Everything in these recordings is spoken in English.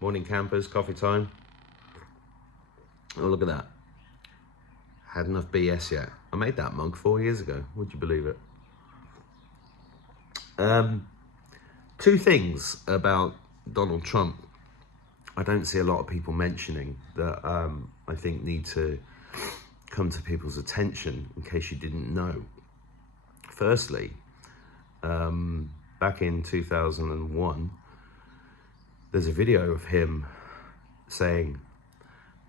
Morning campers, coffee time. Oh, look at that. Had enough BS yet. I made that mug 4 years ago. Would you believe it? Two things about Donald Trump I don't see a lot of people mentioning that I think need to come to people's attention in case you didn't know. Firstly, back in 2001, there's a video of him saying,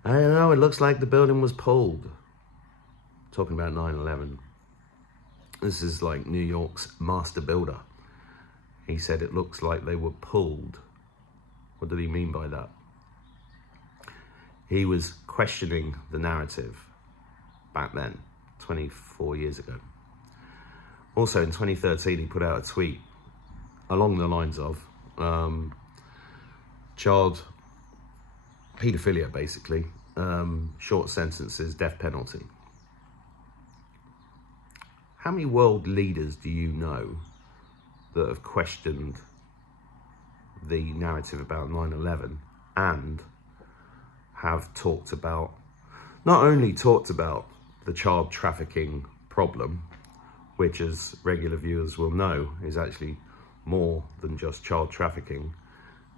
I don't know, it looks like the building was pulled. Talking about 9/11. This is like New York's master builder. He said it looks like they were pulled. What did he mean by that? He was questioning the narrative back then, 24 years ago. Also in 2013, he put out a tweet along the lines of child paedophilia, basically, short sentences, death penalty. How many world leaders do you know that have questioned the narrative about 9/11 and have talked about, not only talked about the child trafficking problem, which as regular viewers will know is actually more than just child trafficking.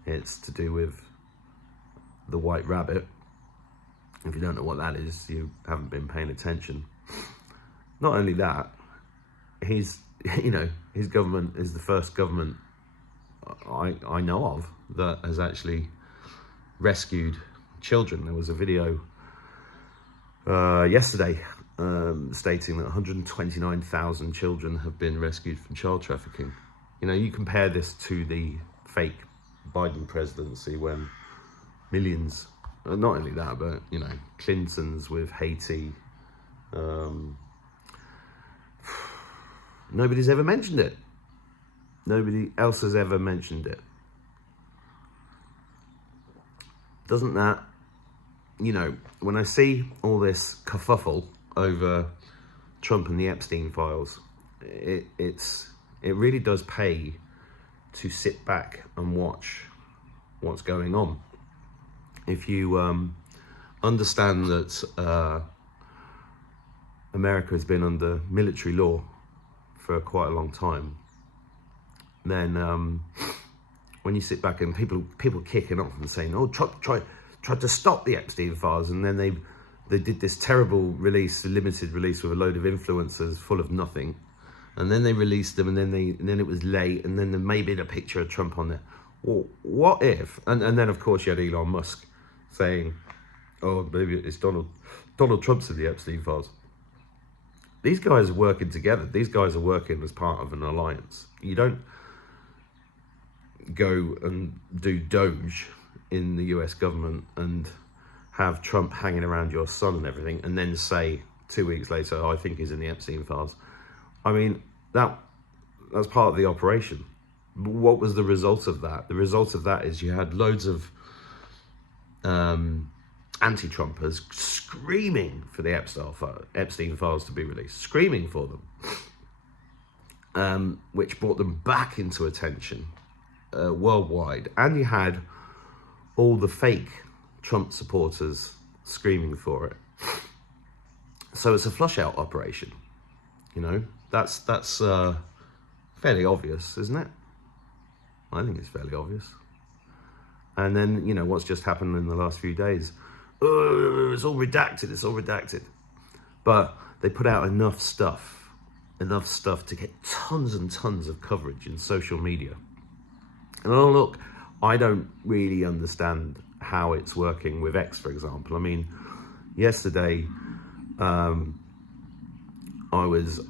It's to do with the white rabbit. If you don't know what that is, you haven't been paying attention. Not only that, his government is the first government I know of that has actually rescued children. There was a video yesterday stating that 129,000 children have been rescued from child trafficking. You know, you compare this to the fake Biden presidency when millions, not only that, but, you know, Clinton's with Haiti. Nobody's ever mentioned it. Nobody else has ever mentioned it. Doesn't that, you know, when I see all this kerfuffle over Trump and the Epstein files, it really does pay to sit back and watch what's going on. If you understand that America has been under military law for quite a long time, then when you sit back and people kicking off and saying, oh, Trump tried to stop the Epstein files, and then they did this terrible release, a limited release with a load of influencers full of nothing, and then they released them, and then it was late, and then there may be a picture of Trump on there. Well, what if? And then of course you had Elon Musk saying, oh, maybe it's Donald Trump's in the Epstein files. These guys are working together. These guys are working as part of an alliance. You don't go and do Doge in the US government and have Trump hanging around your son and everything, and then say 2 weeks later, oh, I think he's in the Epstein files. I mean, that's part of the operation. What was the result of that? The result of that is you had loads of anti-Trumpers screaming for the Epstein files to be released, screaming for them, which brought them back into attention worldwide. And you had all the fake Trump supporters screaming for it. So it's a flush out operation. You know, that's fairly obvious, isn't it? I think it's fairly obvious. And then, you know, what's just happened in the last few days, it's all redacted. But they put out enough stuff to get tons and tons of coverage in social media. And oh, look, I don't really understand how it's working with X, for example. I mean, yesterday, I was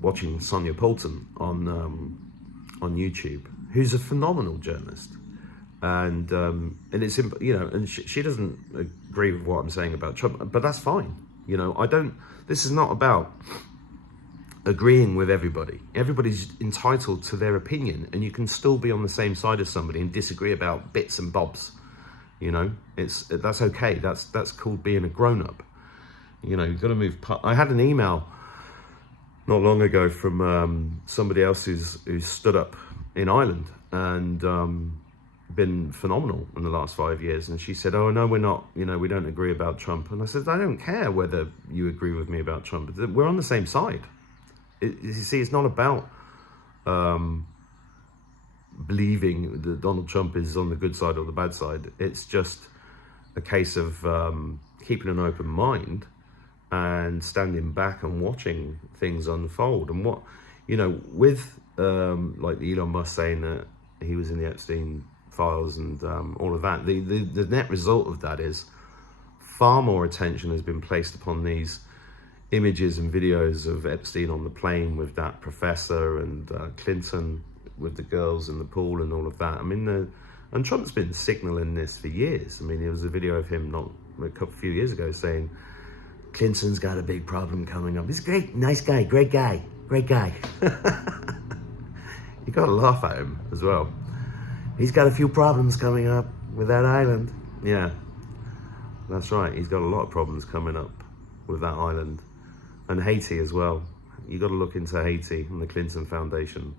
watching Sonia Poulton on YouTube, who's a phenomenal journalist, and it's, you know, and she doesn't agree with what I'm saying about Trump, but that's fine. You know, this is not about agreeing with everybody. Everybody's entitled to their opinion, and you can still be on the same side as somebody and disagree about bits and bobs. You know, that's okay. That's called being a grown-up. You know, you've got to move. I had an email not long ago from somebody else who's stood up in Ireland and been phenomenal in the last 5 years. And she said, oh, no, we're not, you know, we don't agree about Trump. And I said, I don't care whether you agree with me about Trump. We're on the same side. You see, it's not about believing that Donald Trump is on the good side or the bad side. It's just a case of keeping an open mind and standing back and watching things unfold. And what, you know, with like Elon Musk saying that he was in the Epstein files and all of that, the net result of that is far more attention has been placed upon these images and videos of Epstein on the plane with that professor and Clinton with the girls in the pool and all of that. I mean, and Trump's been signaling this for years. I mean, there was a video of him a few years ago saying, Clinton's got a big problem coming up. He's great, nice guy, great guy, great guy. You gotta laugh at him as well. He's got a few problems coming up with that island. Yeah, that's right. He's got a lot of problems coming up with that island. And Haiti as well. You got to look into Haiti and the Clinton Foundation.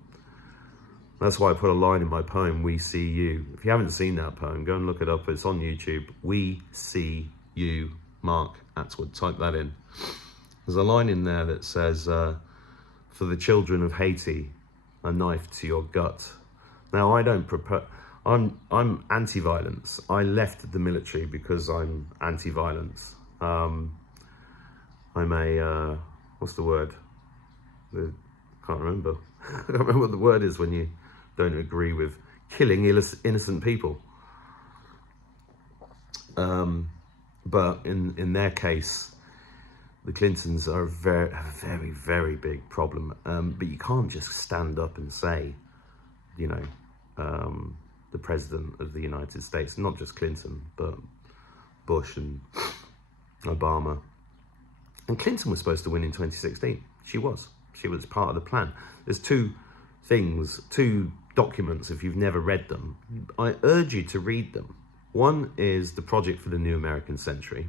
That's why I put a line in my poem, We See You. If you haven't seen that poem, go and look it up. It's on YouTube. We See You, Mark Attwood. Type that in. There's a line in there that says, for the children of Haiti, a knife to your gut. Now, I don't propose... I'm anti-violence. I left the military because I'm anti-violence. I'm a, what's the word? Can't remember. I can't remember what the word is when you don't agree with killing innocent people. But in their case, the Clintons are a very, very big problem. But you can't just stand up and say, you know, the President of the United States, not just Clinton, but Bush and Obama. And Clinton was supposed to win in 2016. She was part of the plan. There's two documents, if you've never read them, I urge you to read them. One is the Project for the New American Century,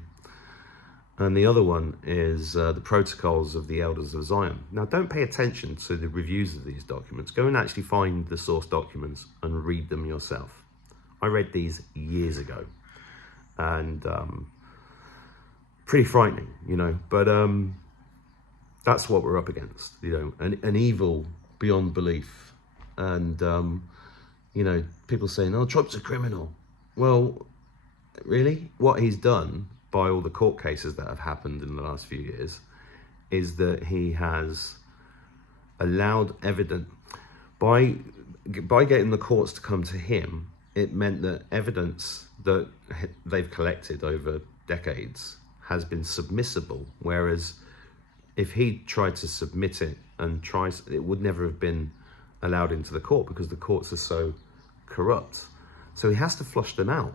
and the other one is the Protocols of the Elders of Zion. Now, don't pay attention to the reviews of these documents. Go and actually find the source documents and read them yourself. I read these years ago, and pretty frightening, you know, but that's what we're up against, you know, an evil beyond belief. And, you know, people saying, oh, Trump's a criminal. Well, really? What he's done by all the court cases that have happened in the last few years is that he has allowed evidence, by getting the courts to come to him, it meant that evidence that they've collected over decades has been submissible, whereas if he tried to submit it and it would never have been allowed into the court because the courts are so corrupt. So he has to flush them out,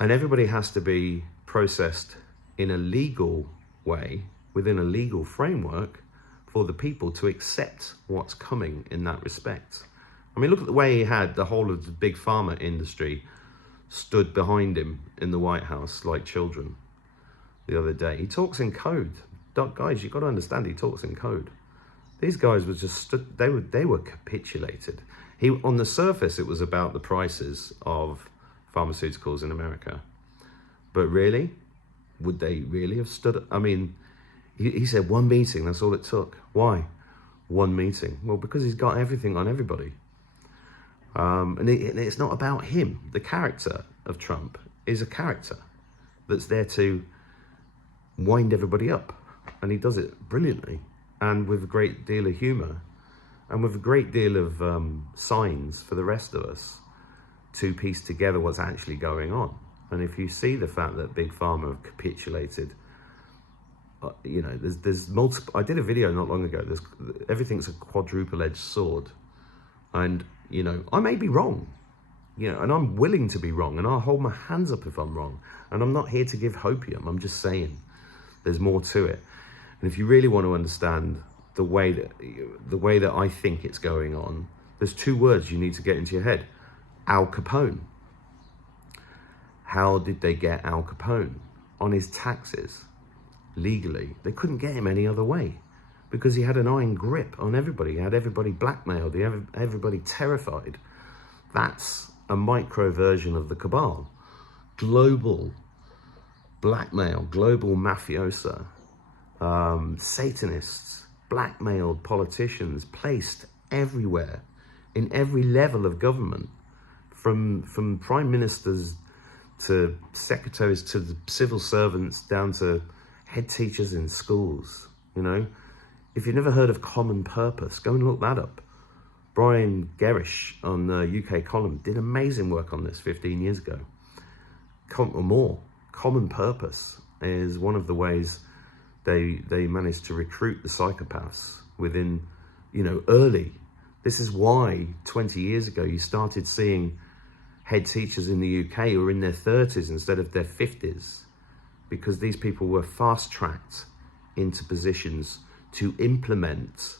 and everybody has to be processed in a legal way, within a legal framework, for the people to accept what's coming in that respect. I mean, look at the way he had the whole of the big pharma industry stood behind him in the White House like children the other day. He talks in code. Guys, you've got to understand, he talks in code. These guys were just they were capitulated. On the surface, it was about the prices of pharmaceuticals in America. But really, would they really have stood? I mean, he said one meeting, that's all it took. Why? One meeting. Well, because he's got everything on everybody. And it's not about him. The character of Trump is a character that's there to wind everybody up. And he does it brilliantly, and with a great deal of humor, and with a great deal of signs for the rest of us to piece together what's actually going on. And if you see the fact that Big Pharma have capitulated, you know, there's multiple. I did a video not long ago. Everything's a quadruple-edged sword, and you know, I may be wrong, you know, and I'm willing to be wrong, and I'll hold my hands up if I'm wrong. And I'm not here to give hopium. I'm just saying there's more to it. And if you really want to understand the way that I think it's going on, there's two words you need to get into your head. Al Capone. How did they get Al Capone? On his taxes, legally. They couldn't get him any other way because he had an iron grip on everybody. He had everybody blackmailed. He had everybody terrified. That's a micro version of the cabal. Global blackmail, global mafiosa, Satanists, blackmailed politicians placed everywhere, in every level of government, from prime ministers to secretaries to the civil servants down to head teachers in schools. You know, if you've never heard of Common Purpose, go and look that up. Brian Gerrish on the UK column did amazing work on this 15 years ago. Or more. Common Purpose is one of the ways they managed to recruit the psychopaths within, you know, early. This is why 20 years ago you started seeing head teachers in the UK who were in their 30s instead of their 50s, because these people were fast-tracked into positions to implement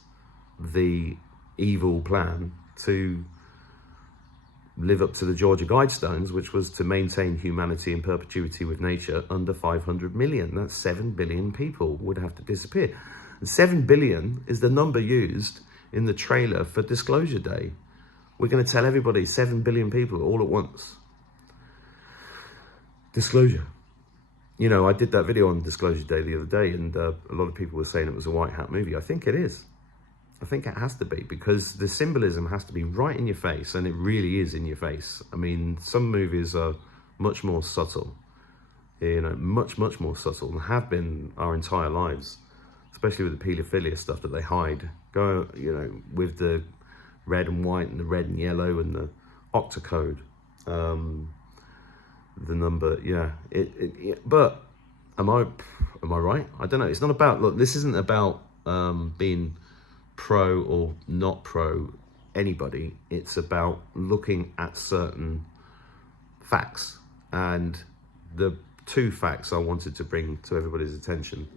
the evil plan to live up to the Georgia Guidestones, which was to maintain humanity in perpetuity with nature under 500 million. That's 7 billion people would have to disappear. And 7 billion is the number used in the trailer for Disclosure Day. We're going to tell everybody 7 billion people all at once. Disclosure. You know, I did that video on Disclosure Day the other day, and a lot of people were saying it was a white hat movie. I think it is. I think it has to be, because the symbolism has to be right in your face, and it really is in your face. I mean, some movies are much more subtle, you know, much more subtle, and have been our entire lives, especially with the paedophilia stuff that they hide. Go, you know, with the red and white and the red and yellow and the octocode, the number, yeah. But am I right? I don't know. It's not about, look, this isn't about being pro or not pro anybody. It's about looking at certain facts, and the two facts I wanted to bring to everybody's attention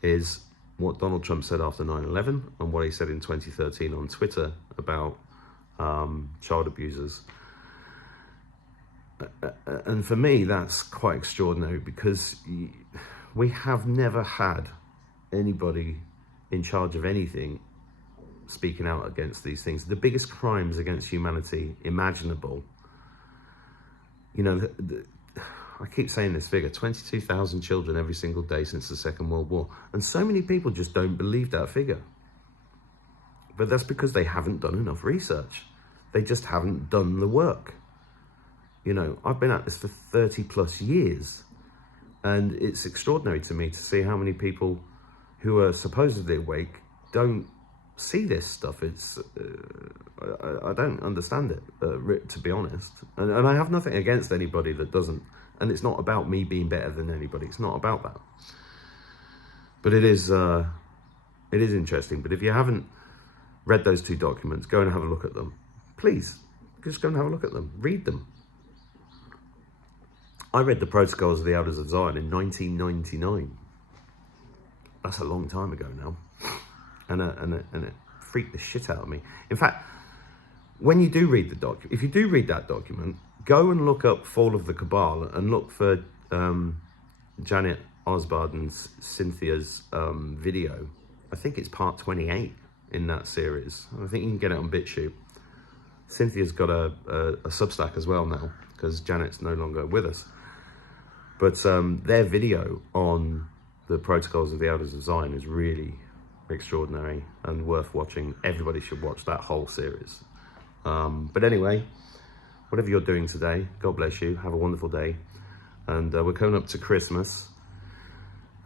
is what Donald Trump said after 9/11 and what he said in 2013 on Twitter about child abusers. And for me, that's quite extraordinary, because we have never had anybody in charge of anything speaking out against these things. The biggest crimes against humanity imaginable. You know, I keep saying this figure, 22,000 children every single day since the Second World War. And so many people just don't believe that figure. But that's because they haven't done enough research. They just haven't done the work. You know, I've been at this for 30 plus years, and it's extraordinary to me to see how many people who are supposedly awake don't see this stuff. It's I don't understand it, to be honest, and I have nothing against anybody that doesn't, and it's not about me being better than anybody. It's not about that, but it is interesting. But if you haven't read those two documents, go and have a look at them, please. Just go and have a look at them, read them. I read the Protocols of the Elders of Zion in 1999. That's a long time ago now. And it freaked the shit out of me. In fact, when you do read the document, if you do read that document, go and look up Fall of the Cabal and look for Janet Osbard and Cynthia's video. I think it's part 28 in that series. I think you can get it on BitChute. Cynthia's got a Substack as well now, because Janet's no longer with us. But their video on the Protocols of the Elders of Zion is really extraordinary and worth watching. Everybody should watch that whole series. But anyway, whatever you're doing today, God bless you. Have a wonderful day. And we're coming up to Christmas,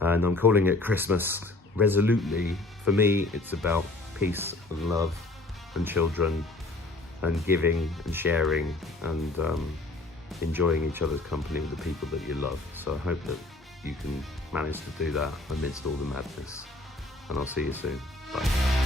and I'm calling it Christmas resolutely. For me, it's about peace and love and children and giving and sharing and enjoying each other's company with the people that you love. So I hope that you can manage to do that amidst all the madness. And I'll see you soon. Bye.